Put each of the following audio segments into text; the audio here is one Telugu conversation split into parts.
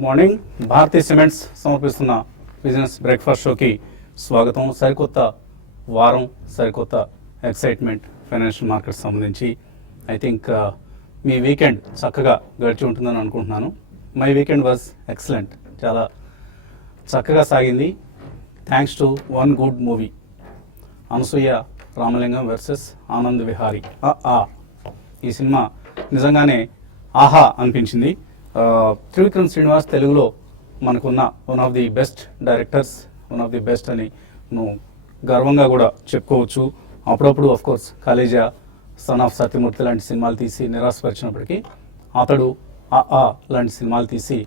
Good morning. భారతీ సిమెంట్స్ సమర్పిస్తున్న బిజినెస్ బ్రేక్ఫాస్ట్ షోకి స్వాగతం. సరికొత్త వారం, సరికొత్త ఎక్సైట్మెంట్ ఫైనాన్షియల్ మార్కెట్స్ సంబంధించి. ఐ థింక్ మీ వీకెండ్ చక్కగా గడిచి ఉంటుందని అనుకుంటున్నాను. మై వీకెండ్ వాజ్ ఎక్సలెంట్, చాలా చక్కగా సాగింది. Thanks to one good movie, Anasuya Ramalingam versus Anand Vihari. ఈ సినిమా నిజంగానే ఆహా అనిపించింది. త్రివిక్రమ్ శ్రీనివాస్ తెలుగులో మనకున్న వన్ ఆఫ్ ది బెస్ట్ డైరెక్టర్స్, వన్ ఆఫ్ ది బెస్ట్ అని నువ్వు గర్వంగా కూడా చెప్పుకోవచ్చు. అప్పుడప్పుడు ఆఫ్ కోర్స్ కాలేజా, సన్ ఆఫ్ సత్యమూర్తి లాంటి సినిమాలు తీసి నిరాశపరిచినప్పటికీ అతడు లాంటి సినిమాలు తీసి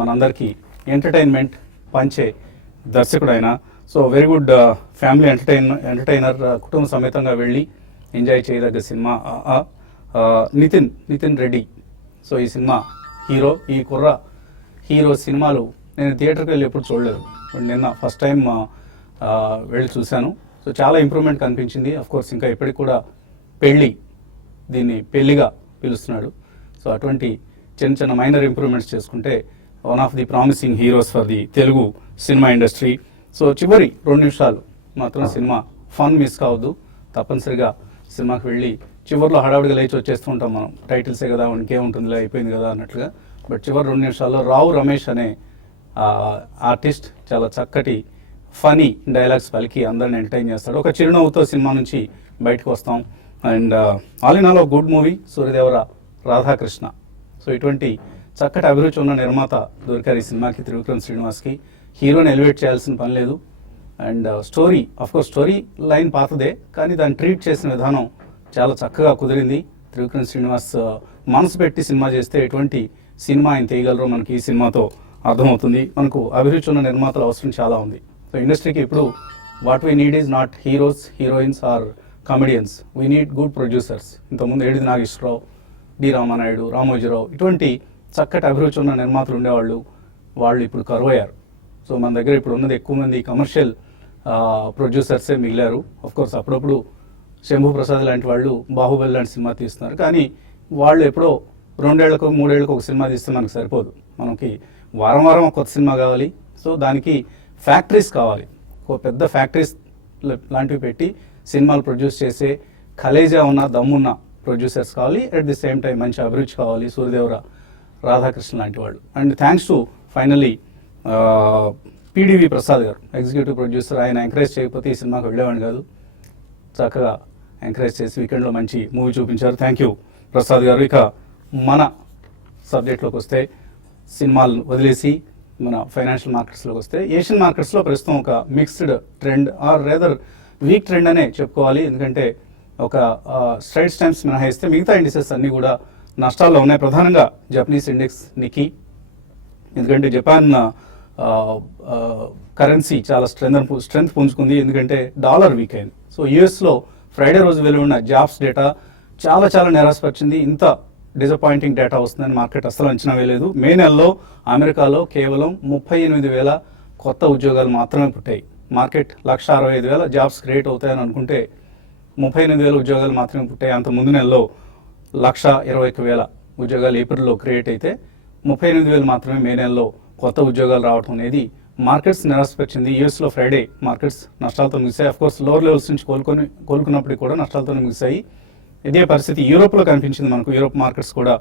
మనందరికీ ఎంటర్టైన్మెంట్ పంచే దర్శకుడు ఆయన. So very good family entertainer, కుటుంబ సమేతంగా వెళ్ళి ఎంజాయ్ చేయదగ్గ సినిమా నితిన్ రెడ్డి. సో ఈ సినిమా హీరో, ఈ కుర్ర హీరో సినిమాలు నేను థియేటర్కి వెళ్ళి ఎప్పుడు చూడలేదు. నిన్న ఫస్ట్ టైం వెళ్ళి చూశాను. సో చాలా ఇంప్రూవ్మెంట్ కనిపించింది. కోర్స్ ఇంకా ఇప్పటికి కూడా దీన్ని పెళ్ళిగా పిలుస్తున్నాడు. సో అటువంటి చిన్న చిన్న మైనర్ ఇంప్రూవ్మెంట్స్ చేసుకుంటే వన్ ఆఫ్ the promising heroes for the Telugu cinema industry. So చివరి 2 నిమిషాలు మాత్రం సినిమా ఫన్ మిస్ కావద్దు. తప్పనిసరిగా సినిమాకి వెళ్ళి చివరిలో హడావుడిగా లేచి వచ్చేస్తూ ఉంటాం మనం, టైటిల్సే కదా, ఇంకేముంటుందిలే, అయిపోయింది కదా అన్నట్లుగా. బట్ చివరి 2 నిమిషాల్లో రావు రమేష్ అనే ఆర్టిస్ట్ చాలా చక్కటి ఫనీ డైలాగ్స్ పలికి అందరిని ఎంటర్టైన్ చేస్తాడు. ఒక చిరునవ్వుతో సినిమా నుంచి బయటకు వస్తాం. And all in all good movie. Suryadevara, Radhakrishna. So ఇటువంటి చక్కటి అభిరుచి ఉన్న నిర్మాత దొరికారు ఈ సినిమాకి, త్రివిక్రమ్ శ్రీనివాస్కి. హీరోని ఎలివేట్ చేయాల్సిన పని లేదు. And story, of course story line పాతదే, కానీ దాన్ని ట్రీట్ చేసిన విధానం చాలా చక్కగా కుదిరింది. త్రివిక్రమ్ శ్రీనివాస్ మనసు పెట్టి సినిమా చేస్తే ఎటువంటి సినిమా ఆయన తీయగలరో మనకి ఈ సినిమాతో అర్థమవుతుంది. మనకు అభిరుచి ఉన్న నిర్మాతల అవసరం చాలా ఉంది. సో ఇండస్ట్రీకి ఇప్పుడు what we need is not heroes, heroines or comedians. We need good producers. ఇంతకుముందు ఏడిది నాగేశ్వరరావు, డి రామానాయుడు, రామోజీరావు, ఇటువంటి చక్కటి అభిరుచి ఉన్న నిర్మాతలు ఉండేవాళ్ళు. వాళ్ళు ఇప్పుడు కరువయ్యారు. సో మన దగ్గర ఇప్పుడు ఉన్నది ఎక్కువ మంది కమర్షియల్ ప్రొడ్యూసర్సే మిగిలారు. కోర్స్ అప్పుడప్పుడు శంభు ప్రసాద్ లాంటి వాళ్ళు బాహుబలి లాంటి సినిమా తీస్తున్నారు. కానీ వాళ్ళు ఎప్పుడో 2 ఏళ్లకు 3 ఏళ్లకు ఒక సినిమా తీస్తే మనకు సరిపోదు. మనకి వారం వారం ఒక కొత్త సినిమా కావాలి. సో దానికి ఫ్యాక్టరీస్ కావాలి. ఒక పెద్ద ఫ్యాక్టరీస్ లాంటివి పెట్టి సినిమాలు ప్రొడ్యూస్ చేసే కలేజా ఉన్న, దమ్మున్న ప్రొడ్యూసర్స్ కావాలి. అట్ ది సేమ్ టైం మంచి అభిరుచి కావాలి. సూర్యదేవర, రాధాకృష్ణ లాంటి వాళ్ళు. And thanks to finally పిడివి Prasad గారు, ఎగ్జిక్యూటివ్ ప్రొడ్యూసర్. ఆయన ఎంకరేజ్ చేయకపోతే ఈ సినిమాకి వెళ్ళేవాడిని కాదు. చక్కగా ఎంకరేజ్ చేసి వీకెండ్లో మంచి మూవీ చూపించారు. థ్యాంక్ యూ ప్రసాద్ గారు. ఇక మన సబ్జెక్ట్లోకి వస్తే, సినిమాలు వదిలేసి మన ఫైనాన్షియల్ మార్కెట్స్లోకి వస్తే, ఏషియన్ మార్కెట్స్లో ప్రస్తుతం ఒక mixed trend are rather week trend అనే చెప్పుకోవాలి. ఎందుకంటే ఒక స్ట్రైట్స్ టైమ్స్ మినహాయిస్తే మిగతా ఇండిసెస్ అన్నీ కూడా నష్టాల్లో ఉన్నాయి. ప్రధానంగా జపనీస్ ఇండెక్స్ నిక్కీ, ఎందుకంటే జపాన్ కరెన్సీ చాలా స్ట్రెంగ్త్ పుంజుకుంది, ఎందుకంటే డాలర్ వీక్ అయింది. సో యూఎస్లో ఫ్రైడే రోజు వెలువడిన జాబ్స్ డేటా చాలా నిరాశపరిచింది. ఇంత డిసప్పాయింటింగ్ డేటా వస్తుందని మార్కెట్ అసలు అంచనా వేయలేదు. మే నెలలో అమెరికాలో కేవలం 38,000 కొత్త ఉద్యోగాలు మాత్రమే పుట్టాయి. మార్కెట్ 165,000 జాబ్స్ క్రియేట్ అవుతాయని అనుకుంటే 38,000 ఉద్యోగాలు మాత్రమే పుట్టాయి. అంత ముందు నెలలో 121,000 ఉద్యోగాలు ఏప్రిల్లో క్రియేట్ అయితే 38,000 మాత్రమే మే నెలలో కొత్త ఉద్యోగాలు రావడం అనేది మార్కెట్స్ నిరాశపరిచింది. యూఎస్లో ఫ్రైడే మార్కెట్స్ నష్టాలతో ముగిశాయి. అఫ్కోర్స్ లోవర్ లెవెల్స్ నుంచి కోలుకున్నప్పటికీ కూడా నష్టాలతో ముగిశాయి. ఇదే పరిస్థితి యూరోప్లో కనిపించింది మనకు. యూరోప్ మార్కెట్స్ కూడా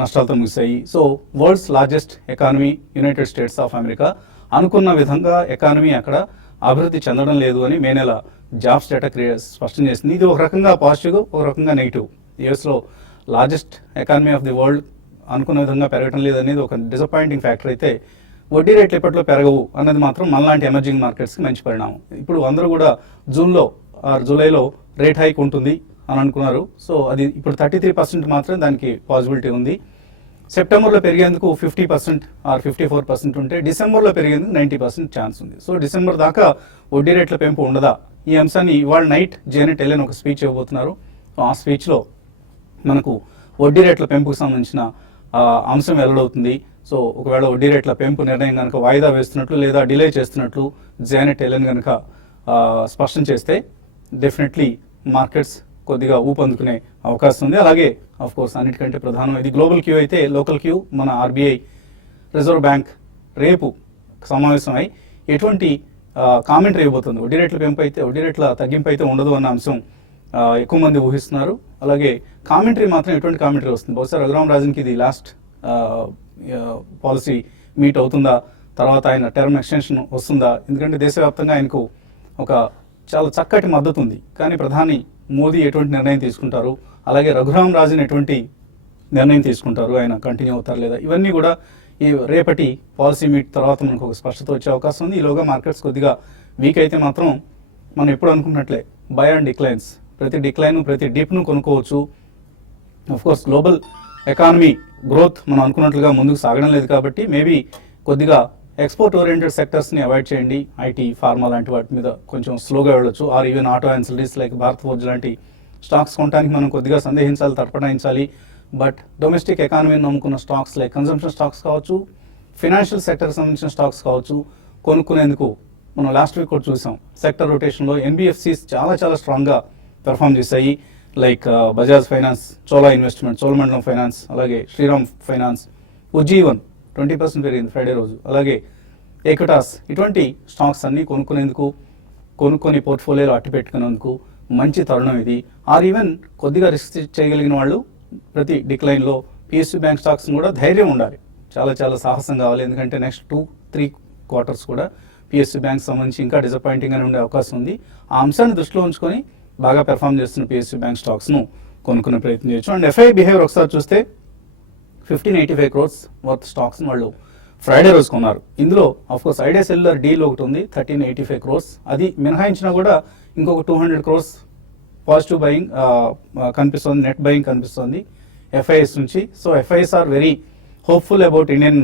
నష్టాలతో ముగిశాయి. So world's largest economy United states of America, అనుకున్న విధంగా ఎకానమీ అక్కడ అభివృద్ధి చెందడం లేదు అని మే నెల జాబ్స్ డేటా స్పష్టం చేసింది. ఇది ఒక రకంగా పాజిటివ్, ఒక రకంగా నెగిటివ్. యూఎస్లో largest economy of the world అనుకున్న విధంగా పెరగడం లేదనేది ఒక డిసప్పాయింటింగ్ ఫ్యాక్టర్ అయితే, వడ్డీ రేట్లు ఎప్పట్లో పెరగవు అన్నది మాత్రం మనలాంటి ఎమర్జింగ్ మార్కెట్స్కి మంచి పరిణామం. ఇప్పుడు అందరూ కూడా జూన్లో ఆర్ జూలైలో రేట్ హైక్ ఉంటుంది అని అనుకున్నారు. సో అది ఇప్పుడు 33% మాత్రం దానికి పాసిబిలిటీ ఉంది. సెప్టెంబర్లో పెరిగేందుకు 50% ఆర్ 54% ఉంటే డిసెంబర్లో పెరిగేందుకు 90% ఛాన్స్ ఉంది. సో డిసెంబర్ దాకా వడ్డీ రేట్ల పెంపు ఉండదా? ఈ అంశాన్ని ఇవాళ నైట్ జేనెట్ ఎలెన్ ఒక స్పీచ్ ఇవ్వబోతున్నారు. ఆ స్పీచ్లో మనకు వడ్డీ రేట్ల పెంపుకు సంబంధించిన అంశం వెల్లడవుతుంది. సో ఒకవేళ వడ్డీ రేట్ల పెంపు నిర్ణయం కనుక వాయిదా వేస్తున్నట్లు లేదా డిలే చేస్తున్నట్లు జేనెట్ ఎలెన్ కనుక స్పష్టం చేస్తే డెఫినెట్లీ మార్కెట్స్ కొద్దిగా ఊపందుకునే అవకాశం ఉంది. అలాగే కోర్స్ అన్నిటికంటే ప్రధానం ఇది గ్లోబల్ క్యూ అయితే లోకల్ క్యూ మన ఆర్బీఐ రిజర్వ్ బ్యాంక్ రేపు సమావేశమై ఎటువంటి కామెంటరీ ఇవ్వబోతుంది. వడ్డీ రేట్ల పెంపు అయితే, వడ్డీ రేట్ల తగ్గింపు అయితే ఉండదు అన్న అంశం ఎక్కువ మంది ఊహిస్తున్నారు. అలాగే కామెంటరీ మాత్రం ఎటువంటి కామెంటరీ వస్తుంది? బహుశా రఘురామ్ రాజన్కి ఇది లాస్ట్ పాలసీ మీట్ అవుతుందా, తర్వాత ఆయన టర్మ్ ఎక్స్టెన్షన్ వస్తుందా? ఎందుకంటే దేశవ్యాప్తంగా ఆయనకు ఒక చాలా చక్కటి మద్దతు ఉంది. కానీ ప్రధాని మోదీ ఎటువంటి నిర్ణయం తీసుకుంటారు, అలాగే రఘురామ్ రాజన్ ఎటువంటి నిర్ణయం తీసుకుంటారు, ఆయన కంటిన్యూ అవుతారు లేదా, ఇవన్నీ కూడా ఈ రేపటి పాలసీ మీట్ తర్వాత మనకు ఒక స్పష్టత వచ్చే అవకాశం ఉంది. ఈలోగా మార్కెట్స్ కొద్దిగా వీక్ అయితే మాత్రం మనం ఎప్పుడు అనుకున్నట్లే బై అండ్ డిక్లైన్స్, ప్రతి డిక్లైన్ ప్రతి డిప్ను కొనుక్కోవచ్చు. కోర్స్ గ్లోబల్ ఎకానమీ గ్రోత్ మనం అనుకున్నట్లుగా ముందుకు సాగడం లేదు కాబట్టి మేబీ కొద్దిగా ఎక్స్పోర్ట్ ఓరియంటెడ్ సెక్టర్స్ని అవాయిడ్ చేయండి. ఐటీ, ఫార్మా లాంటి వాటి మీద కొంచెం స్లోగా వెళ్ళొచ్చు. Or even auto ancillaries like Bharat forge లాంటి స్టాక్స్ కొనడానికి మనం కొద్దిగా సందేహించాలి, తటపటాయించాలి. బట్ డొమెస్టిక్ ఎకానమీని నమ్ముకున్న స్టాక్స్ లైక్ కన్సంప్షన్ స్టాక్స్ కావచ్చు, ఫైనాన్షియల్ సెక్టర్కి సంబంధించిన స్టాక్స్ కావచ్చు, కొనుక్కునేందుకు మనం లాస్ట్ వీక్ కూడా చూసాం. సెక్టర్ రొటేషన్లో ఎన్బిఎఫ్సిస్ చాలా చాలా స్ట్రాంగ్గా పెర్ఫామ్ చేశాయి. Like Bajaj finance, Chola investment, Cholamandalam finance, అలాగే శ్రీరామ్ ఫైనాన్స్, ఉజ్జీవన్ 20% పెరిగింది ఫ్రైడే రోజు, అలాగే ఎక్విటాస్. ఇటువంటి స్టాక్స్ అన్నీ కొనుక్కొని పోర్ట్ఫోలియోలో అట్టి పెట్టుకునేందుకు మంచి తరుణం ఇది. ఆర్ ఈవెన్ కొద్దిగా రిస్క్ చేయగలిగిన వాళ్ళు ప్రతి డిక్లైన్లో పిఎస్యూ బ్యాంక్ స్టాక్స్ని కూడా ధైర్యం ఉండాలి, చాలా చాలా సాహసం కావాలి. ఎందుకంటే నెక్స్ట్ 2-3 క్వార్టర్స్ కూడా పిఎస్యూ బ్యాంక్ సంబంధించి ఇంకా డిసప్పాయింటింగ్గానే ఉండే అవకాశం ఉంది. ఆ అంశాన్ని దృష్టిలో ఉంచుకొని బాగా పెర్ఫామ్ చేస్తున్న పిఎస్యూ బ్యాంక్ స్టాక్స్ను కొనుక్కునే ప్రయత్నం చేయొచ్చు. అండ్ ఎఫ్ఐ బిహేవియర్ ఒకసారి చూస్తే 1585 crores వర్త్ స్టాక్స్ని వాళ్ళు ఫ్రైడే రోజు కొన్నారు. ఇందులో ఆఫ్కోర్స్ ఐడియా సెల్యులర్ డీల్ ఒకటి ఉంది 1385 crores. అది మినహాయించినా కూడా ఇంకొక 200 crores పాజిటివ్ బయింగ్ కనిపిస్తుంది, నెట్ బయింగ్ కనిపిస్తుంది ఎఫ్ఐఎస్ నుంచి. So FIs are very hopeful about Indian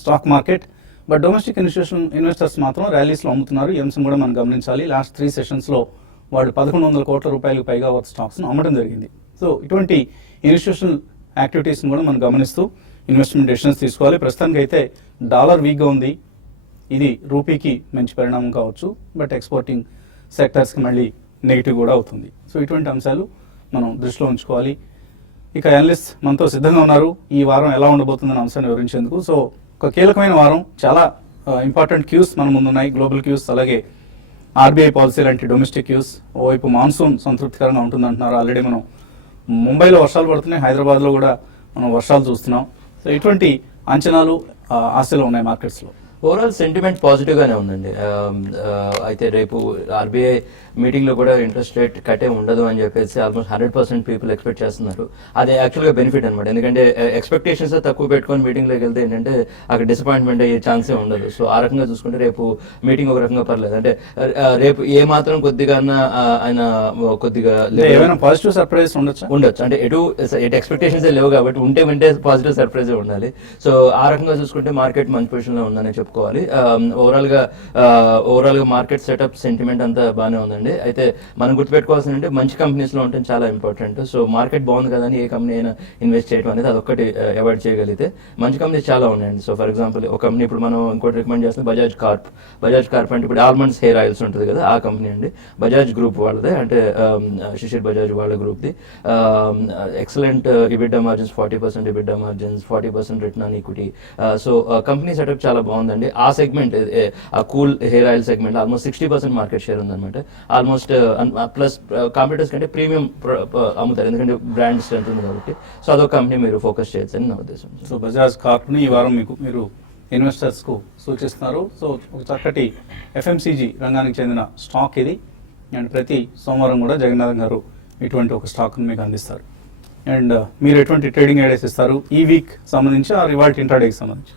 stock market. But domestic investors మాత్రం ర్యాలీస్లో అమ్ముతున్నారు. ఈ అంశం కూడా మనం గమనించాలి. లాస్ట్ 3 సెషన్స్లో వాళ్ళు 1100 కోట్ల రూపాయలకు పైగా వర్త్ స్టాక్స్ను అమ్మడం జరిగింది. సో ఇటువంటి ఇన్స్టిట్యూషనల్ యాక్టివిటీస్ని కూడా మనం గమనిస్తూ ఇన్వెస్ట్మెంట్ డెసిషన్స్ తీసుకోవాలి. ప్రస్తుతానికి అయితే డాలర్ వీక్గా ఉంది, ఇది రూపీకి మంచి పరిణామం కావచ్చు. బట్ ఎక్స్పోర్టింగ్ సెక్టర్స్కి మళ్ళీ నెగిటివ్ కూడా అవుతుంది. సో ఇటువంటి అంశాలు మనం దృష్టిలో ఉంచుకోవాలి. ఇక అనలిస్ట్ మనతో సిద్ధంగా ఉన్నారు ఈ వారం ఎలా ఉండబోతుందన్న అంశాన్ని వివరించేందుకు. సో ఒక కీలకమైన వారం, చాలా ఇంపార్టెంట్ క్యూస్ మన ముందున్నాయి, గ్లోబల్ క్యూస్, అలాగే ఆర్బీఐ పాలసీ లాంటి డొమెస్టిక్ క్యూస్. ఓవైపు మాన్సూన్ సంతృప్తికరంగా ఉంటుందంటున్నారు. ఆల్రెడీ మనం ముంబైలో వర్షాలు పడుతున్నాయి, హైదరాబాద్లో కూడా మనం వర్షాలు చూస్తున్నాం. సో ఇటువంటి అంచనాలు ఆశలు ఉన్నాయి మార్కెట్స్లో. ఓవరాల్ సెంటిమెంట్ పాజిటివ్ గానే ఉందండి. అయితే రేపు ఆర్బీఐ మీటింగ్ లో కూడా ఇంట్రెస్ట్ రేట్ కట్టే ఉండదు అని చెప్పేసి ఆల్మోస్ట్ 100% పీపుల్ ఎక్స్పెక్ట్ చేస్తున్నారు. అది యాక్చువల్గా బెనిఫిట్ అనమాట. ఎందుకంటే ఎక్స్పెక్టేషన్స్ తక్కువ పెట్టుకొని మీటింగ్ లోకి వెళ్తే ఏంటంటే అక్కడ డిసప్పాయింట్మెంట్ అయ్యే ఛాన్సే ఉండదు. సో ఆ రకంగా చూసుకుంటే రేపు మీటింగ్ ఒక రకంగా పర్లేదు. అంటే రేపు ఏ మాత్రం కొద్దిగా ఆయన కొద్దిగా పాజిటివ్ సర్ప్రైజ్ ఉండొచ్చు. అంటే ఎటు ఎక్స్పెక్టేషన్స్ లేవు కాబట్టి ఉంటే వింటే పాజిటివ్ సర్ప్రైజ్ ఉండాలి. సో ఆ రకంగా చూసుకుంటే మార్కెట్ మంచి పొజిషన్ లో ఉందని చెప్పుకోవాలి. ఓవరాల్ గా మార్కెట్ సెటప్ సెంటిమెంట్ అంతా బాగానే ఉందండి. అయితే మనం గుర్తుపెట్టుకోవాల్సింది అంటే మంచి కంపెనీస్ లో ఉంటే చాలా ఇంపార్టెంట్. సో మార్కెట్ బాగుంది కదా అని ఏ కంపెనీ అయినా ఇన్వెస్ట్ చేయడం అనేది అదొక్కటి అవాయిడ్ చేయగలిగితే మంచి కంపెనీస్ చాలా ఉన్నాయండి. సో ఫర్ ఎగ్జాంపుల్ ఒక కంపెనీ ఇప్పుడు మనం ఇంకోటి రికమెండ్ చేస్తాం బజాజ్ కార్ప్ అంటే ఇప్పుడు ఆల్మండ్స్ హెయిర్ ఆయిల్స్ ఉంటుంది కదా, ఆ కంపెనీ అండి. బజాజ్ గ్రూప్ వాళ్ళదే, అంటే శిశిర్ బజాజ్ వాళ్ళ గ్రూప్ది. Excellent EBITDA margins, 40% EBITDA margins, 40% return on equity. So company setup చాలా బాగుందండి. ఆ సెగ్మెంట్, ఆ cool hair oil segment almost 60% market share ఉందన్నమాట. ఆల్మోస్ట్ ప్లస్ కాంపిటీటర్స్ కంటే ప్రీమియం అమ్ముతారు, ఎందుకంటే బ్రాండ్ స్ట్రెంత్ ఉంది కాబట్టి. సో అదొక కంపెనీ మీరు ఫోకస్ చేయొచ్చు అని నా ఉద్దేశం. సో బజాజ్ కార్ప్ని ఈ వారం మీరు ఇన్వెస్టర్స్కు సూచిస్తున్నారు. సో ఒక చక్కటి ఎఫ్ఎంసీజీ రంగానికి చెందిన స్టాక్ ఇది. అండ్ ప్రతి సోమవారం కూడా జగన్నాథన్ గారు ఇటువంటి ఒక స్టాక్ను మీకు అందిస్తారు. అండ్ మీరు ఎటువంటి ట్రేడింగ్ ఐడియాస్ ఇస్తారు ఈ వీక్ సంబంధించి, ఆ రివాల్ట్ ఇంట్రాడేకి సంబంధించి?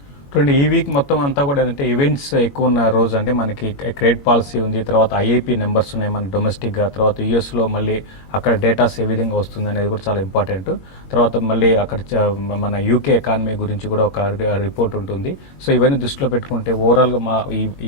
ఈ వీక్ మొత్తం అంతా కూడా ఏంటంటే ఈవెంట్స్ ఎక్కువ ఉన్న రోజు. అంటే మనకి క్రెడిట్ పాలసీ ఉంది, తర్వాత ఐఐపి నెంబర్స్ ఉన్నాయి మన డొమెస్టిక్గా, తర్వాత యూఎస్లో మళ్ళీ అక్కడ డేటాస్ ఏ విధంగా వస్తుంది అనేది కూడా చాలా ఇంపార్టెంట్. తర్వాత మళ్ళీ అక్కడ మన యూకే ఎకానమీ గురించి కూడా ఒక రిపోర్ట్ ఉంటుంది. సో ఇవన్నీ దృష్టిలో పెట్టుకుంటే ఓవరాల్గా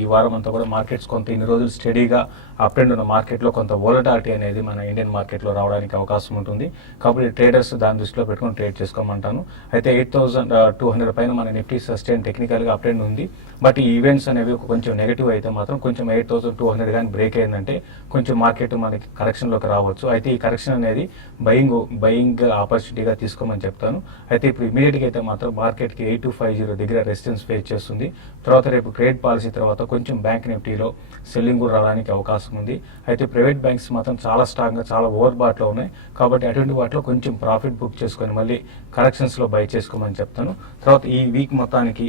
ఈ వారం అంతా కూడా మార్కెట్స్ కొంత ఇన్ని రోజులు స్టడీగా అప్ అండ్ ఉన్న మార్కెట్లో కొంత వోలటాలిటీ అనేది మన ఇండియన్ మార్కెట్లో రావడానికి అవకాశం ఉంటుంది. కాబట్టి ట్రేడర్స్ దాని దృష్టిలో పెట్టుకొని ట్రేడ్ చేసుకోమంటాను. అయితే 8,200 పైన మన నిఫ్టీ సస్టైన్ టెక్నికల్గా అప్ ట్రెండ్ ఉంది. బట్ ఈ ఈవెంట్స్ అనేవి కొంచెం నెగిటివ్ అయితే మాత్రం కొంచెం 8,200 కానీ బ్రేక్ అయిందంటే కొంచెం మార్కెట్ మనకి కరెక్షన్లోకి రావచ్చు. అయితే ఈ కరెక్షన్ అనేది బయింగ్ ఆపర్చునిటీగా తీసుకోమని చెప్తాను. అయితే ఇప్పుడు ఇమీడియట్గా అయితే మాత్రం మార్కెట్కి 8250 దగ్గర రెసిస్టెన్స్ ఫేస్ చేస్తుంది. తర్వాత రేపు క్రెడిట్ పాలసీ తర్వాత కొంచెం బ్యాంక్ నిఫ్టీలో సెల్లింగ్ కూడా రావడానికి అవకాశం ఉంది. అయితే ప్రైవేట్ బ్యాంక్స్ మాత్రం చాలా స్ట్రాంగ్గా చాలా ఓవర్ బాట్లో ఉన్నాయి. కాబట్టి అటువంటి వాటిలో కొంచెం ప్రాఫిట్ బుక్ చేసుకొని మళ్ళీ కరెక్షన్స్లో బై చేసుకోమని చెప్తాను. తర్వాత ఈ వీక్ మొత్తానికి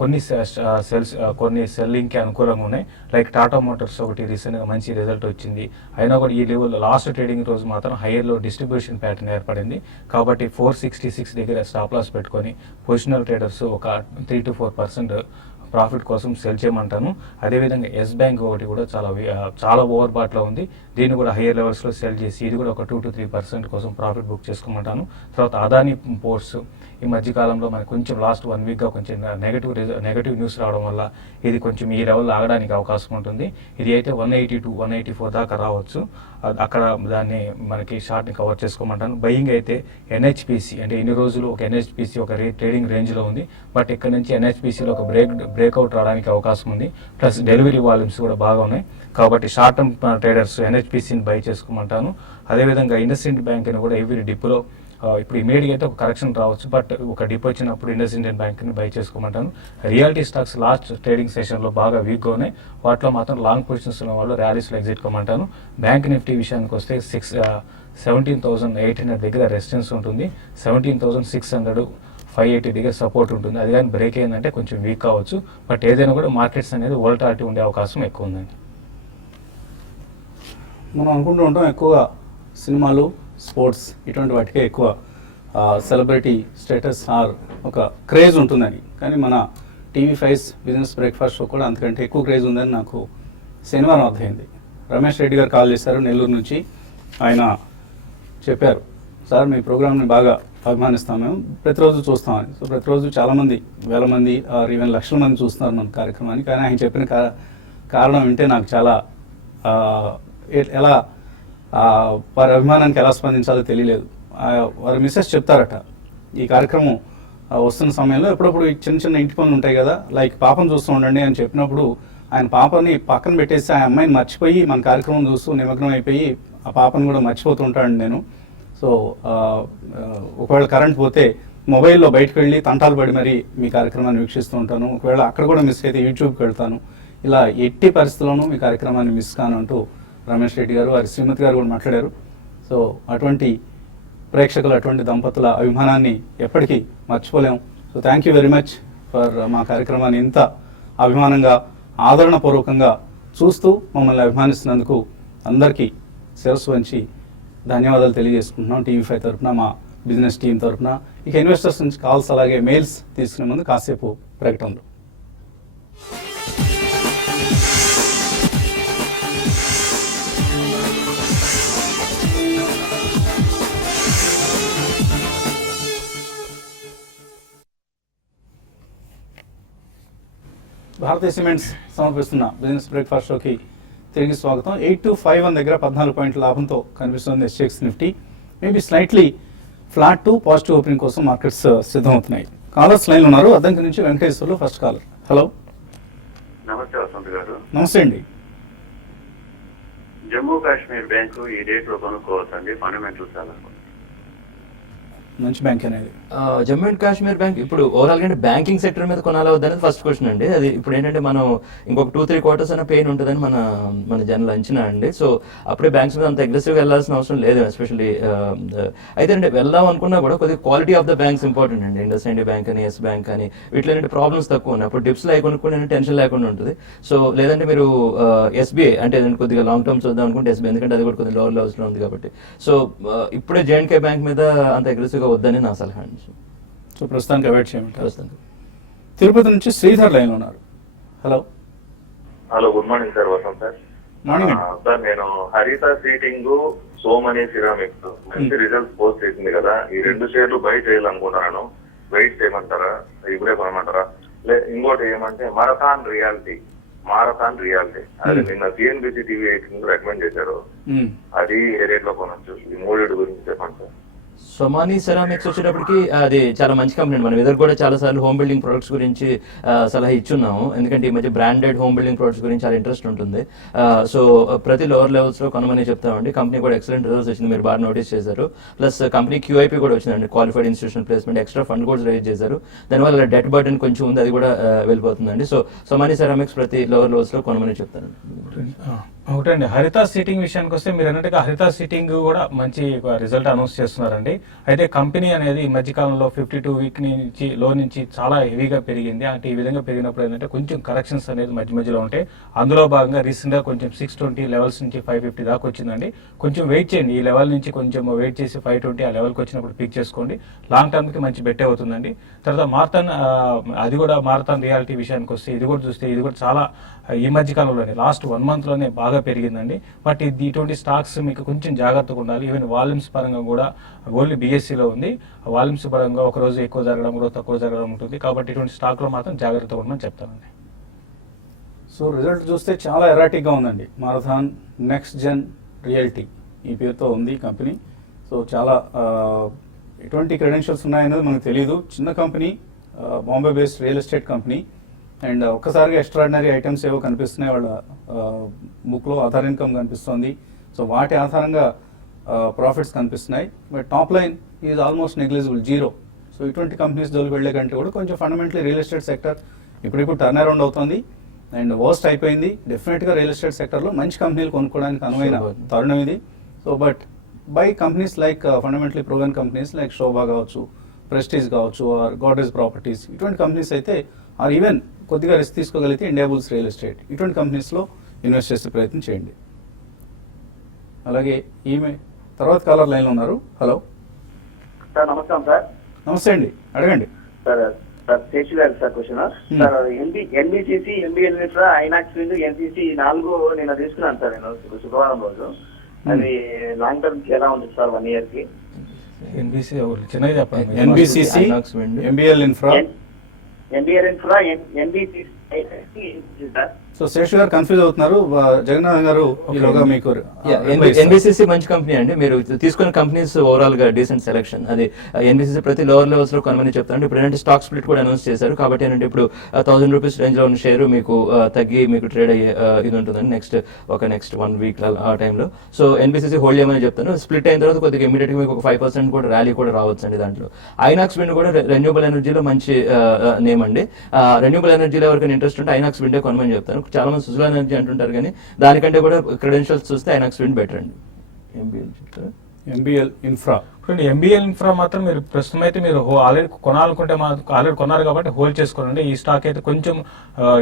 కొన్ని సెల్లింగ్కి అనుకూలంగా ఉన్నాయి. లైక్ టాటా మోటార్స్ ఒకటి రీసెంట్గా మంచి రిజల్ట్ వచ్చింది. అయినా కూడా ఈ లెవెల్లో లాస్ట్ ట్రేడింగ్ రోజు మాత్రం హైయర్లో డిస్ట్రిబ్యూషన్ ప్యాటర్న్ ఏర్పడింది. కాబట్టి 466 దగ్గర స్టాప్ లాస్ పెట్టుకొని పొజిషనల్ ట్రేడర్స్ ఒక 3 to 4% ప్రాఫిట్ కోసం సెల్ చేయమంటాను. అదేవిధంగా ఎస్ బ్యాంక్ ఒకటి కూడా చాలా ఓవర్ బాట్లో ఉంది. దీన్ని కూడా హయ్యర్ లెవెల్స్లో సెల్ చేసి ఇది కూడా ఒక 2 to 3% కోసం ప్రాఫిట్ బుక్ చేసుకోమంటాను. తర్వాత అదానీ పోర్ట్స్ ఈ మధ్యకాలంలో మనకి కొంచెం లాస్ట్ 1 వీక్గా కొంచెం నెగటివ్ న్యూస్ రావడం వల్ల ఇది కొంచెం ఈ లెవెల్ ఆగడానికి అవకాశం ఉంటుంది. ఇది అయితే 182, 184 దాకా రావచ్చు. అక్కడ దాన్ని మనకి షార్ట్ని కవర్ చేసుకోమంటాను. బయింగ్ అయితే ఎన్హెచ్పిసి అంటే ఇన్ని రోజులు ఒక ఎన్హెచ్పిసి ఒక ట్రేడింగ్ రేంజ్లో ఉంది. బట్ ఇక్కడ నుంచి ఎన్హెచ్పిసిలో ఒక బ్రేక్అవుట్ రావడానికి అవకాశం ఉంది. ప్లస్ డెలివరీ వాల్యూమ్స్ కూడా బాగా ఉన్నాయి. కాబట్టి షార్ట్ టర్మ్ ట్రేడర్స్ ఎన్హెచ్పిసిని బై చేసుకోమంటాను. అదేవిధంగా ఇండస్ఇండ్ బ్యాంక్ని కూడా ఎవ్రీ డిప్లో ఇప్పుడు ఇమీడియట్గా అయితే ఒక కరెక్షన్ రావచ్చు. బట్ ఒక డిప్ వచ్చినప్పుడు ఇండస్ఇండ్ బ్యాంక్ని బై చేసుకోమంటాను. రియాలిటీ స్టాక్స్ లాస్ట్ ట్రేడింగ్ సెషన్లో బాగా వీక్గా ఉన్నాయి. వాటిలో మాత్రం లాంగ్ పొజిషన్స్ ఉన్న వాళ్ళు ర్యాలీస్లో ఎగ్జిట్ కొమ్మంటాను. బ్యాంక్ నిఫ్టీ విషయానికి వస్తే 17,800 దగ్గర రెసిస్టెన్స్ ఉంటుంది. 17,600 580 దగ్గర సపోర్ట్ ఉంటుంది. అది కానీ బ్రేక్ అయిందంటే కొంచెం వీక్ కావచ్చు. బట్ ఏదైనా కూడా మార్కెట్స్ అనేది వోలటాలిటీ ఉండే అవకాశం ఎక్కువ ఉందండి. మనం అనుకుంటూ ఉంటాం ఎక్కువగా సినిమాలు, స్పోర్ట్స్ ఇటువంటి వాటికే ఎక్కువ సెలబ్రిటీ స్టేటస్ ఆర్ ఒక క్రేజ్ ఉంటుందని. కానీ మన TV5 బిజినెస్ బ్రేక్ఫాస్ట్ షో కూడా అంతకంటే ఎక్కువ క్రేజ్ ఉందని నాకు శనివారం అర్థమైంది. రమేష్ రెడ్డి గారు కాల్ చేశారు నెల్లూరు నుంచి. ఆయన చెప్పారు, సార్ మీ ప్రోగ్రామ్ని బాగా అభిమానిస్తాం, మేము ప్రతిరోజు చూస్తామని. సో ప్రతిరోజు చాలామంది, వేల మంది ఆర్ ఈవెన్ లక్షల మంది చూస్తున్నారు మన కార్యక్రమాన్ని. కానీ ఆయన చెప్పిన కారణం వింటే నాకు చాలా ఎలా వారి అభిమానానికి ఎలా స్పందించాలో తెలియలేదు. వారి మిస్సెస్ చెప్తారట, ఈ కార్యక్రమం వస్తున్న సమయంలో ఎప్పుడప్పుడు చిన్న చిన్న ఇంటి పనులు ఉంటాయి కదా, లైక్ పాపను చూస్తూ ఉండండి అని చెప్పినప్పుడు ఆయన పాపని పక్కన పెట్టేసి ఆ అమ్మాయిని మర్చిపోయి మన కార్యక్రమం చూస్తూ నిమగ్నం అయిపోయి ఆ పాపను కూడా మర్చిపోతుంటాను నేను. సో ఒకవేళ కరెంట్ పోతే మొబైల్లో బయటకు వెళ్ళి తంటాలు పడి మరి మీ కార్యక్రమాన్ని వీక్షిస్తూ ఉంటాను. ఒకవేళ అక్కడ కూడా మిస్ అయితే యూట్యూబ్కి వెళ్తాను. ఇలా ఎట్టి పరిస్థితుల్లోనూ మీ కార్యక్రమాన్ని మిస్ కాను అంటూ రమేష్ రెడ్డి గారు, వారి శ్రీమతి గారు కూడా మాట్లాడారు. సో అటువంటి ప్రేక్షకులు, అటువంటి దంపతుల అభిమానాన్ని ఎప్పటికీ మర్చిపోలేము. So thank you very much for మా కార్యక్రమాన్ని ఇంత అభిమానంగా, ఆదరణపూర్వకంగా చూస్తూ మమ్మల్ని అభిమానిస్తున్నందుకు అందరికీ శిరస్సు వంచి ధన్యవాదాలు తెలియజేసుకుంటున్నాం TV5 తరఫున, మా బిజినెస్ టీం తరఫున. ఇక ఇన్వెస్టర్స్ నుంచి కాల్స్ అలాగే మెయిల్స్ తీసుకునే ముందు కాసేపు ప్రకటనలు. భారతీయ సిమెంట్స్ సమర్పిస్తున్న బిజినెస్ బ్రేక్ఫాస్ట్ షోకి తిరిగి స్వాగతం. 8251 దగ్గర 14 పాయింట్ల లాభంతో కనిపిస్తుంది SGX Nifty. Maybe slightly flat to positive opening కోసం మార్కెట్స్ సిద్ధమవుతున్నాయి. కాలర్స్ లైన్ ఉన్నారు. అద్దంకి నుంచి వెంకటేశ్వర్లు ఫస్ట్ కాలర్. హలో, నమస్తే వసంత్ గారు. నమస్తే అండి. జమ్మూ కాశ్మీర్ బ్యాంకు ఈ డేట్ లో కొనుక్కోవచ్చండి, ఫండమెంటల్స్ చాలా మంచి బ్యాంక్ అనేది. జమ్మూ అండ్ కాశ్మీర్ బ్యాంక్ ఇప్పుడు ఓవరాల్ గా బ్యాంకింగ్ సెక్టర్ మీద కొనాలా వద్దనేది ఫస్ట్ క్వశ్చన్ అండి. అది ఇప్పుడు ఏంటంటే మనం ఇంకొక 2-3 quarters అయినా పెయిన్ ఉంటుందని మన జనరల్ అంచనా అండి. సో అప్పుడే బ్యాంక్స్ మీద అంత అగ్రెసివ్గా వెళ్ళాల్సిన అవసరం లేదు. ఎస్పెషల్లీ అయితే అంటే వెళ్దాం అనుకున్నా కూడా కొద్దిగా quality of the banks important అండి. ఇండస్ఇండ్ బ్యాంక్ అని, ఎస్ బ్యాంక్ అని వీటిలో ఏంటంటే ప్రాబ్లమ్స్ తక్కువ ఉన్నాయి. అప్పుడు డిప్స్లో అవి కొనుక్కుంటే టెన్షన్ లేకుండా ఉంటుంది. సో లేదంటే మీరు SBI అంటే కొద్దిగా లాంగ్ టర్మ్ చూద్దాం అనుకుంటే SBI, ఎందుకంటే అది కూడా కొద్దిగా లోవర్ లెవెల్స్లో ఉంది కాబట్టి. సో ఇప్పుడే J&K బ్యాంక్ మీద అంత అగ్రెసివ్గా వద్దని నా సలహా అండి. సో ప్రస్తుతానికి అవాయిడ్ చేయమంటారు. ప్రస్తుతానికి తిరుపతి నుంచి శ్రీధర్ లైన్ ఉన్నారు. Hello. Hello, good morning sir. Vasant sir. Morning sir, నేను హరిత సీటింగ్, సోమని సిరామిక్స్ మంచి రిజల్ట్స్ పోస్ట్ చేసింది కదా, ఈ 2 షేర్లు బై చేయాలనుకుంటున్నాను. వెయిట్ చేయమంటారా, ఇప్పుడే కొనమంటారా? ఇంకోటి ఏమంటే మారథాన్ రియాలిటీ అది నిన్న CNBC TV 18 రికమెండ్ చేశారు. అది ఏ రేట్ లో కొనొచ్చు? ఈ 3 గురించి చెప్పండి సార్. సొమాని సెరామిక్స్ వచ్చేటప్పటికి అది చాలా మంచి కంపెనీ అండి. మనం ఎదురు కూడా చాలా సార్లు హోమ్ బిల్డింగ్ ప్రొడక్ట్స్ గురించి సలహా ఇచ్చున్నాము. ఎందుకంటే ఈ మధ్య బ్రాండెడ్ హోమ్ బిల్డింగ్ ప్రొడక్ట్స్ గురించి చాలా ఇంట్రెస్ట్ ఉంటుంది. సో ప్రతి లోవర్ లెవెల్స్ లో కొనమని చెప్తామండి. కంపెనీ కూడా ఎక్సలెంట్ రిజల్ట్స్ వచ్చింది, మీరు బాగా నోటీస్ చేశారు. ప్లస్ కంపెనీ QIP కూడా వచ్చిందండి, qualified institution placement. Extra fund కూడా రేజ్ చేశారు. దానివల్ల డెట్ బర్డెన్ కొంచెం ఉంది, అది కూడా వెళ్ళిపోతుందండి. సో సొమాని సెరామిక్స్ ప్రతి లోవర్ లెవెల్స్ లో కొనమని చెప్తాను. ఒకటండి, హరిత సీటింగ్ విషయానికి వస్తే మీరు అన్నట్టుగా హరిత సీటింగ్ కూడా మంచి రిజల్ట్ అనౌన్స్ చేస్తున్నారండి. అయితే కంపెనీ అనేది ఈ మధ్యకాలంలో 52 వీక్ నుంచి లో నుంచి చాలా హెవీగా పెరిగింది. అంటే ఈ విధంగా పెరిగినప్పుడు ఏంటంటే కొంచెం కరెక్షన్స్ అనేది మధ్య మధ్యలో ఉంటాయి. అందులో భాగంగా రీసెంట్ గా కొంచెం 620 లెవెల్స్ నుంచి 550 దాకా వచ్చిందండి. కొంచెం వెయిట్ చేయండి, ఈ లెవెల్ నుంచి కొంచెం వెయిట్ చేసి 520 ఆ లెవెల్కి వచ్చినప్పుడు పిక్ చేసుకోండి. లాంగ్ టర్మ్ కి మంచి బెట్టే అవుతుందండి. తర్వాత మారథాన్, అది కూడా మారథాన్ రియాలిటీ విషయానికి వస్తే ఇది కూడా చూస్తే ఇది కూడా చాలా ఈ మధ్య కాలంలోనే లాస్ట్ 1 month లోనే బాగా పెరిగిందండి. బట్ ఇటువంటి స్టాక్స్ మీకు కొంచెం జాగ్రత్తగా ఉండాలి. ఈవెన్ వాల్యూమ్స్ పరంగా కూడా ఓన్లీ BSEలో ఉంది. వాల్యూమ్స్ పరంగా ఒక రోజు ఎక్కువ జరగడం కూడా తక్కువ జరగడం ఉంటుంది. కాబట్టి ఇటువంటి స్టాక్లో మాత్రం జాగ్రత్తగా ఉండమని చెప్తానండి. సో రిజల్ట్ చూస్తే చాలా ఎరాటిక్గా ఉందండి. మారథాన్ నెక్స్ట్ జెన్ రియాలిటీ ఈ పేరుతో ఉంది కంపెనీ. సో చాలా ఎటువంటి క్రెడెన్షియల్స్ ఉన్నాయనేది మనకు తెలియదు. చిన్న company, Bombay based real estate company. And ఒక్కసారిగా ఎక్స్ట్రాడినరీ ఐటమ్స్ ఏవో కనిపిస్తున్నాయి వాళ్ళ బుక్లో. ఆధార్ ఇన్కమ్ కనిపిస్తుంది. సో వాటి ఆధారంగా ప్రాఫిట్స్ కనిపిస్తున్నాయి. But top line is almost negligible, 0. So ఇటువంటి కంపెనీస్ జోలికి వెళ్ళే కంటే కూడా కొంచెం ఫండమెంటలీ రియల్ ఎస్టేట్ సెక్టర్ ఇప్పుడు టర్న్ అరౌండ్ అవుతుంది అండ్ వర్స్ట్ అయిపోయింది. డెఫినెట్గా రియల్ ఎస్టేట్ సెక్టర్లో మంచి కంపెనీలు కొనుక్కోవడానికి అనువైన తరుణం ఇది. So but buy companies like fundamentally proven companies like Shobha కావచ్చు, ప్రెస్టీజ్ కావచ్చు, ఆర్ గాడ్రేజ్ ప్రాపర్టీస్, ఇటువంటి కంపెనీస్ అయితే, ఆర్ ఈవెన్ కొద్దిగా రిస్క్ తీసుకోగలిగితే ఇండియా బుల్స్ రియల్ ఎస్టేట్, ఇటువంటి కంపెనీస్లో ఇన్వెస్ట్ చేసే ప్రయత్నం చేయండి. అలాగే ఈమె తర్వాత కాలర్ లైన్లో ఉన్నారు. హలో సార్, నమస్కారం సార్. నమస్తే అండి, అడగండి. సార్ శేషు గారు sir question. Sir NBCC, MBL infra, INOX wind, NCC 4 నేను తీసుకున్నాను సార్. నేను శుక్రవారం రోజు. అది లాంగ్ టర్మ్ కి ఎలా ఉంటుంది సార్ 1 year కి? NBC చిన్నగా చెప్పండి. NBCC, MBL infra, MBL infra, NBCC sir. So Seshu గారు కన్ఫ్యూజ్ అవుతున్నారు. జగన్నాథ్ గారు ఈలోగా మీకు NBCC మంచి కంపెనీ అండి. మీరు తీసుకున్న కంపెనీస్ ఓవరాల్ గా డీసెంట్ సెలెక్షన్. అది NBCC ప్రతి లోవర్ లెవెల్స్ లో కొనమని చెప్తాను. ఇప్పుడు ఏంటంటే స్టాక్ స్ప్లిట్ కూడా అనౌన్స్ చేశారు. కాబట్టి ఏంటంటే ఇప్పుడు 1000 రూపీస్ రేంజ్ లో ఉన్న షేర్ మీకు తగ్గి మీకు ట్రేడ్ అయ్యే ఇది ఉంటుందండి నెక్స్ట్ 1 వీక్ ఆ టైంలో. సో NBCC హోల్డ్ చేయమని చెప్తాను. స్ప్లిట్ అయిన తర్వాత కొద్దిగా ఇమీడియట్ గా మీకు ఒక 5% కూడా ర్యాలీ కూడా రావచ్చు అండి దాంట్లో. ఐనాక్స్ విండ్ కూడా రెన్యూబుల్ ఎనర్జీలో మంచి నేమ్ అండి. రెన్యూబుల్ ఎనర్జీలో ఎవరికైనా ఇంట్రెస్ట్ ఉంటే ఐనాక్స్ విండే కొనమని చెప్తాను. చాలా మంది సుజలా ఎనర్జీ అంటుంటారు, కానీ దానికంటే కూడా క్రెడెన్షియల్స్ చూస్తే ఐనాక్స్ విండ్ బెటర్ అండి. MBL infra. MBL ఇన్ఫ్రా మాత్రం మీరు ప్రస్తుతం అయితే మీరు ఆల్రెడీ కొనాలనుకుంటే ఆల్రెడీ కొన్నారు కాబట్టి హోల్డ్ చేసుకోండి. ఈ స్టాక్ అయితే కొంచెం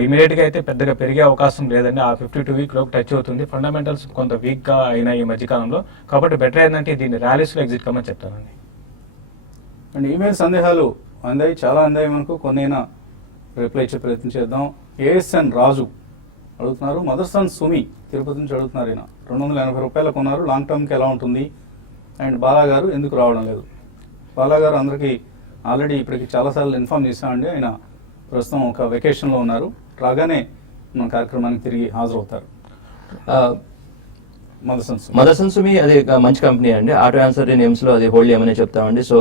ఇమీడియట్ గా అయితే పెద్దగా పెరిగే అవకాశం లేదండి. ఆ 52 వీక్ లోకి టచ్ అవుతుంది. ఫండమెంటల్స్ కొంత వీక్ గా అయినాయి ఈ మధ్యకాలంలో. కాబట్టి బెటర్ ఏంటంటే దీన్ని ర్యాలీస్ లో ఎగ్జిట్ కమ్మని చెప్తానండి. అండ్ ఈమెయిల్ సందేహాలు అందాయి, చాలా అందాయి మనకు. కొన్నైనా రిప్లై ఇచ్చే ప్రయత్నం చేద్దాం. ASN రాజు అడుగుతున్నారు. మదర్సన్ సుమి తిరుపతి నుంచి అడుగుతున్నారు. ఈయన 280 రూపాయలు కొన్నారు. లాంగ్ టర్మ్కి ఎలా ఉంటుంది? అండ్ బాలా గారు ఎందుకు రావడం లేదు? బాలా గారు అందరికీ ఆల్రెడీ ఇప్పటికి చాలాసార్లు ఇన్ఫార్మ్ చేశామండి. ఆయన ప్రస్తుతం ఒక వెకేషన్లో ఉన్నారు. రాగానే మన కార్యక్రమానికి తిరిగి హాజరవుతారు. మదర్సన్ సుమి అది మంచి కంపెనీ అండి. ఆటో ఆన్సర్ నేమ్స్ లో అది హోల్డ్ చేయమని చెప్తామండి. సో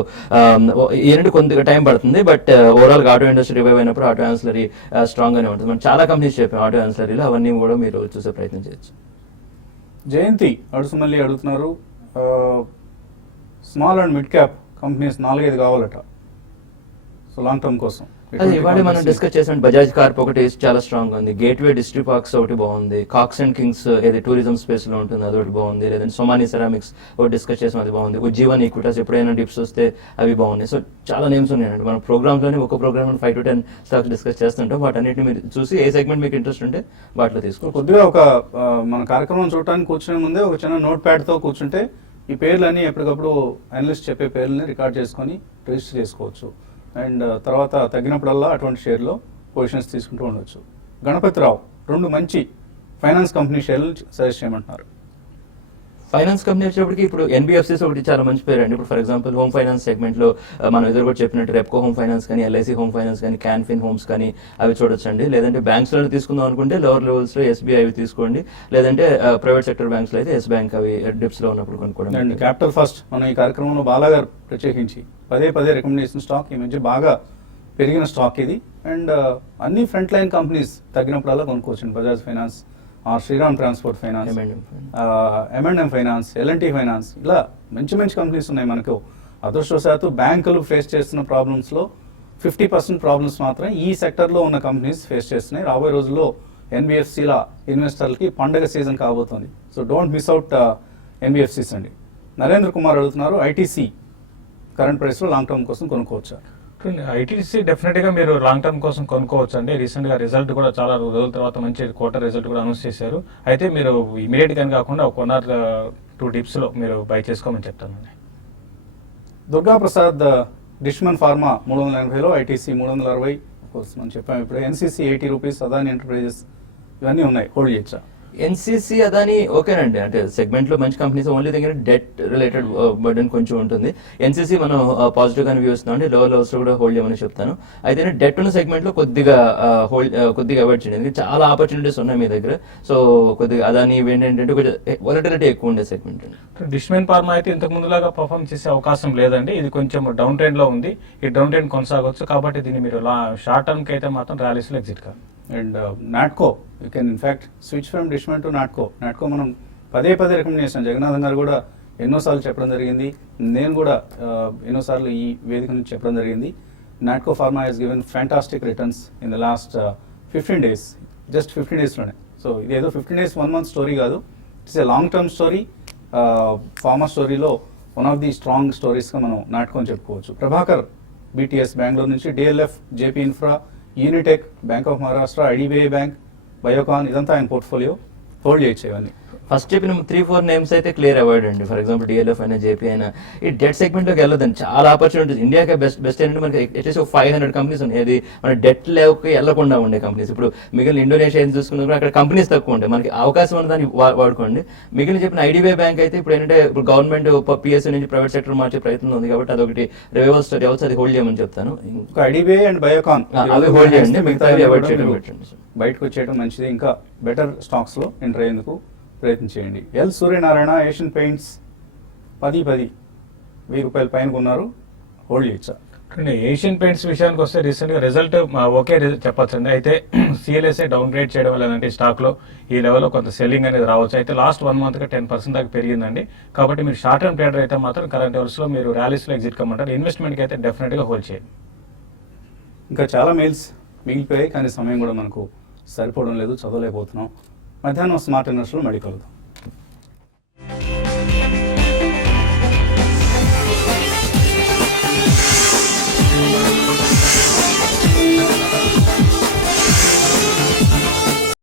ఏంటంటే కొద్దిగా టైం పడుతుంది. బట్ ఓవరాల్ గా ఆటో ఇండస్ట్రీ రివైవ్ అయినప్పుడు ఆటో ఆన్సలరీ స్ట్రాంగ్ గానే ఉంటుంది. మనం చాలా కంపెనీస్ చెప్పాం ఆటో ఆన్సలరీలో, అవన్నీ కూడా మీరు చూసే ప్రయత్నం చేయొచ్చు. జయంతి అడుసుమల్లి అడుగుతున్నారు. Small and mid cap companies 4-5 కావాలట. సో లాంగ్ టర్మ్ కోసం అది ఇవాళ మనం డిస్కస్ చేసిన బజాజ్ కార్ప్ ఒకటి చాలా స్ట్రాంగ్ ఉంది. గేట్వే డిస్ట్రిక్ట్ పార్క్స్ ఒకటి బాగుంది. కాక్స్ అండ్ కింగ్స్ ఏది టూరిజం స్పేస్ లో ఉంటుంది అది ఒకటి బాగుంది. లేదంటే సొమాని సెరామిక్స్ ఒకటి డిస్కస్ చేసాం, అది బాగుంది. ఉజ్జీవన్ ఈక్విటాస్ ఎప్పుడైనా డిప్స్ వస్తే అవి బాగున్నాయి. సో చాలా నేమ్స్ ఉన్నాయండి. మన ప్రోగ్రామ్స్ లోనే ఒక ప్రోగ్రామ్ 5 to 10 స్టాక్స్ డిస్కస్ చేస్తుంటాం. వాటన్నిటిని మీరు చూసి ఏ సెగ్మెంట్ మీకు ఇంట్రెస్ట్ ఉంటే వాటిలో తీసుకో. కొద్దిగా ఒక మన కార్యక్రమం చూడటానికి కూర్చునే ముందే ఒక చిన్న నోట్ ప్యాడ్తో కూర్చుంటే ఈ పేర్లన్నీ ఎప్పటికప్పుడు అనలిస్ట్ చెప్పే పేర్లని రికార్డ్ చేసుకొని రిజిస్టర్ చేసుకోవచ్చు. అండ్ తర్వాత తగ్గినప్పుడల్లా అటువంటి షేర్లో పొజిషన్స్ తీసుకుంటూ ఉండవచ్చు. గణపతి రావు 2 మంచి ఫైనాన్స్ కంపెనీ షేర్లు సజెస్ట్ చేయమంటున్నారు. ఫైనాన్స్ కంపెనీ వచ్చేప్పటికి ఇప్పుడు ఎన్బిఎఫ్సిస్ ఒకటి చాలా మంచి పేరు అండి. ఇప్పుడు for example home finance segment లో మనం ఎదురు కూడా చెప్పినట్టు రెప్కో హోమ్ ఫైనాన్స్ కానీ, ఎల్ఐసి హోమ్ ఫైనాన్స్ కానీ, క్యాన్ఫిన్ హోమ్స్ కానీ అవి చూడొచ్చండి. లేదంటే బ్యాంక్స్ లో తీసుకుందాం అనుకుంటే లోవర్ లెవెల్స్ లో ఎస్బీఐ అవి తీసుకోండి. లేదంటే ప్రైవేట్ సెక్టర్ బ్యాంక్స్ లో అయితే ఎస్ బ్యాంక్ అవి డిప్స్ లో ఉన్నప్పుడు కొనుక్కోవడం. అండ్ క్యాపిటల్ ఫస్ట్ మనం ఈ కార్యక్రమంలో బాలా గారు ప్రత్యేకించి పదే రికమెండేషన్ స్టాక్ ఈ మధ్య బాగా పెరిగిన స్టాక్ ఇది. అండ్ అన్ని ఫ్రంట్ లైన్ కంపెనీస్ తగ్గినప్పుడల్లా కొనుక్కోవచ్చు. Bajaj finance, Shriram transport finance, M&M finance, L&T finance, ఇలా మంచి మంచి కంపెనీస్ ఉన్నాయి మనకు. అదృష్టవశాత్తు బ్యాంకులు ఫేస్ చేస్తున్న ప్రాబ్లమ్స్లో 50% ప్రాబ్లమ్స్ మాత్రం ఈ సెక్టర్లో ఉన్న కంపెనీస్ ఫేస్ చేస్తున్నాయి. రాబోయే రోజుల్లో ఎన్బిఎఫ్సిల ఇన్వెస్టర్లకి పండగ సీజన్ కాబోతుంది. So don't miss out NBFCs అండి. నరేంద్ర కుమార్ అడుగుతున్నారు, ఐటీసీ కరెంట్ ప్రైస్లో లాంగ్ టర్మ్ కోసం కొనుక్కోవచ్చా? ఐటీసీ డెఫినెట్ గా మీరు లాంగ్ టర్మ్ కోసం కొనుక్కోవచ్చు అండి. రీసెంట్ గా రిజల్ట్ కూడా చాలా రోజుల తర్వాత మంచి క్వార్టర్ రిజల్ట్ కూడా అనౌన్స్ చేశారు. అయితే మీరు ఇమీడియట్ గా కాకుండా ఒక 1 or 2 డిప్స్ లో మీరు బై చేసుకోమని చెప్తానండి. దుర్గా ప్రసాద్, డిష్మన్ ఫార్మా 380లో, ఐటీసీ 360. కోర్స్ మనం చెప్పాము ఇప్పుడు. ఎన్సీసీ 80 రూపీస్, అదాని ఎంటర్ప్రైజెస్ ఇవన్నీ ఉన్నాయి, హోల్డ్ చేయొచ్చా? ఎన్సీసీ అదాని ఓకేనండి. అంటే సెగ్మెంట్ లో మంచి కంపెనీస్, ఓన్లీ దగ్గర డెట్ రిలేటెడ్ బర్డెన్ కొంచెం ఉంటుంది. ఎన్సీసీ మనం పాజిటివ్ గానే వ్యూ ఇస్తున్నాం అండి. లోవర్ లెవెల్స్ లో కూడా హోల్డ్ చేయమని చెప్తాను. అయితే డెట్ ఉన్న సెగ్మెంట్ లో కొద్దిగా కొద్దిగా అవాయిడ్ చేయండి. ఎందుకంటే చాలా ఆపర్చునిటీస్ ఉన్నాయి మీ దగ్గర. సో కొద్దిగా అదాని ఏంటంటే కొంచెం వాలటిలిటీ ఎక్కువ ఉండే సెగ్మెంట్ అండి. డిష్మెన్ ఫార్మా అయితే ఇంతకు ముందులాగా పర్ఫార్మ్ చేసే అవకాశం లేదండి. ఇది కొంచెం డౌన్ ట్రెండ్ లో ఉంది. ఈ డౌన్ ట్రెండ్ కొనసాగవచ్చు. కాబట్టి దీన్ని మీరు షార్ట్ టర్మ్ కి అయితే మాత్రం ర్యాలీస్ లో ఎగ్జిట్ కాదు. And Natco, you can in fact switch from Dishman to Natco. Natco మనం పదే రికమెండ్ చేసాం. జగన్నాథన్ గారు కూడా ఎన్నోసార్లు చెప్పడం జరిగింది, నేను కూడా ఎన్నోసార్లు ఈ వేదిక నుంచి చెప్పడం జరిగింది. Natco pharma has given fantastic returns in the last 15 days, just 15 daysలోనే. సో ఇదేదో 15 days 1 month స్టోరీ కాదు, it's a long term story. Pharma స్టోరీలో వన్ ఆఫ్ ది స్ట్రాంగ్ స్టోరీస్గా మనం నాట్కోని చెప్పుకోవచ్చు. ప్రభాకర్, బీటీఎస్ బెంగళూరు నుంచి, DLF, JP infra, Unitech, bank of Maharashtra, IDBI bank, Biocon, ఇదంతా ఆయన పోర్ట్ఫోలియో. హోల్డ్ చేయొచ్చు ఇవన్నీ. ఫస్ట్ చెప్పిన 3-4 నేమ్స్ అయితే క్లియర్ అవాయిడ్ అండి. ఫర్ ఎగ్జాంపుల్ డిఎల్ఎఫ్ అయినా, జేపీ అయినా ఈ డెట్ సెగ్మెంట్ లోకి వెళ్ళదండి. చాలా ఆపర్చునిటీస్ ఇండియాకి బెస్ట్ ఏంటంటే మనకి అట్లీస్ట్ 500 కంపెనీస్ ఉన్నాయి. అది మన డెట్ లేక వెళ్లకుండా ఉండే కంపెనీస్. ఇప్పుడు మిగిలిన ఇండోనేషియా చూసుకున్నప్పుడు అక్కడ కంపెనీస్ తక్కువ ఉంటాయి. మనకి అవకాశం ఉన్న దాన్ని వాడుకోండి. మిగిలిన చెప్పిన ఐడిబిఐ బ్యాంక్ అయితే ఇప్పుడు ఏంటంటే ఇప్పుడు గవర్నమెంట్ పిఎస్యూ నుంచి ప్రైవేట్ సెక్టర్ మార్చే ప్రయత్నం ఉంది. కాబట్టి అదొకటి రివైవల్ స్టోరీ అవచ్చు, అది హోల్డ్ చేయమని చెప్తాను. ఇంకా ఐడిబిఐ అండ్ బయోకాన్ అవి హోల్డ్ చేయండి, మిగతా అవాయిడ్ చేయడం పెట్టండి. బయటకు వచ్చేయడం మంచిది. ఇంకా బెటర్ స్టాక్స్లో ఎంటర్ అయ్యేందుకు ప్రయత్నం చేయండి. ఎల్ సూర్యనారాయణ, ఏషియన్ పెయింట్స్ 10,000 రూపాయల పైన కొన్నారు, హోల్డ్ చేయొచ్చా? ఏషియన్ పెయింట్స్ విషయానికి వస్తే రీసెంట్ గా రిజల్ట్ ఓకే చెప్పొచ్చండి. అయితే సిఎల్ఎస్ఏ డౌన్ గ్రేడ్ చేయడం వల్ల ఏంటంటే స్టాక్ లో ఈ లెవెల్లో కొంత సెల్లింగ్ అనేది రావచ్చు. అయితే లాస్ట్ 1 month గా 10% దాకా పెరిగిందండి. కాబట్టి మీరు షార్ట్ టర్మ్ ట్రేడర్ అయితే మాత్రం కరెంట్ లెవెల్స్ లో మీరు ర్యాలీస్ లో ఎగ్జిట్ కమ్మంటారు. ఇన్వెస్ట్మెంట్ కి అయితే డెఫినెట్ గా హోల్డ్ చేయండి. ఇంకా చాలా మెయిల్స్ మిగిలిపోయాయి, కానీ సమయం కూడా మనకు సరిపోవడం లేదు, చదవలేకపోతున్నాం. మధ్యాహ్నం స్మార్ట్ ఇన్వెస్టర్లో మళ్ళీ కలుద్దాం.